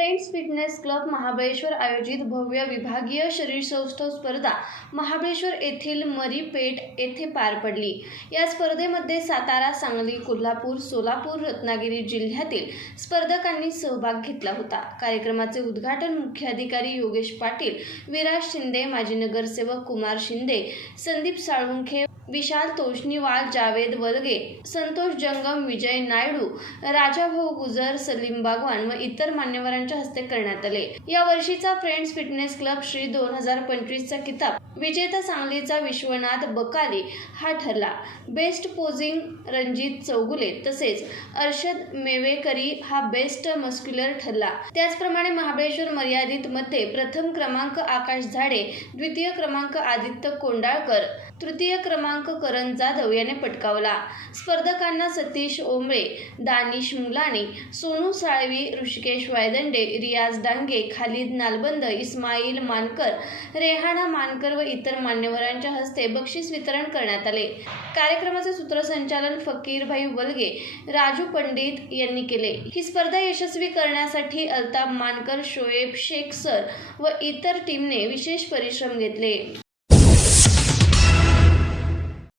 Friends fitness club Mahabaleshwar आयोजित भव्य विभागीय शरीर सौष्ठव स्पर्धा महाबळेश्वर येथील मरीपेठ येथे पार पडली. या स्पर्धेमध्ये सातारा सांगली कोल्हापूर सोलापूर रत्नागिरी जिल्ह्यातील स्पर्धकांनी सहभाग घेतला होता. कार्यक्रमाचे उद्घाटन मुख्याधिकारी योगेश पाटील विराज शिंदे माजी नगरसेवक कुमार शिंदे संदीप साळुंखे विशाल तोष्णीवाल जावेद वलगे संतोष जंगम विजय नायडू राजाभाऊ गुजर सलीम बागवान व इतर मान्यवरांच्या यांच्या हस्ते करण्यात आले. या वर्षीचा फ्रेंड्स फिटनेस क्लब श्री दोन हजार पंचवीसचा किताब विजेता सांगलीचा विश्वनाथ बकाली हा ठरला. बेस्ट पोझिंग रणजित चौगुले तसेच अर्षद मेवेकरी हा बेस्ट मस्क्युलर ठरला. त्याचप्रमाणे महाबळेश्वर मर्यादित मध्ये प्रथम क्रमांक आकाश झाडे द्वितीय क्रमांक आदित्य कोंडाळकर तृतीय क्रमांक करण जाधव याने पटकावला. स्पर्धकांना सतीश ओंबळे दानिश मुलानी सोनू साळवी ऋषिकेश वायदंड रियाज डांगे खालिद नालबंद इस्माईल मानकर रेहाना मानकर व इतर मान्यवरांच्या हस्ते बक्षीस वितरण करण्यात आले. कार्यक्रमाचे सूत्रसंचालन फकीरभाई वलगे राजू पंडित यांनी केले. ही स्पर्धा यशस्वी करण्यासाठी अल्ताफ मानकर शोएब शेख सर व इतर टीमने विशेष परिश्रम घेतले.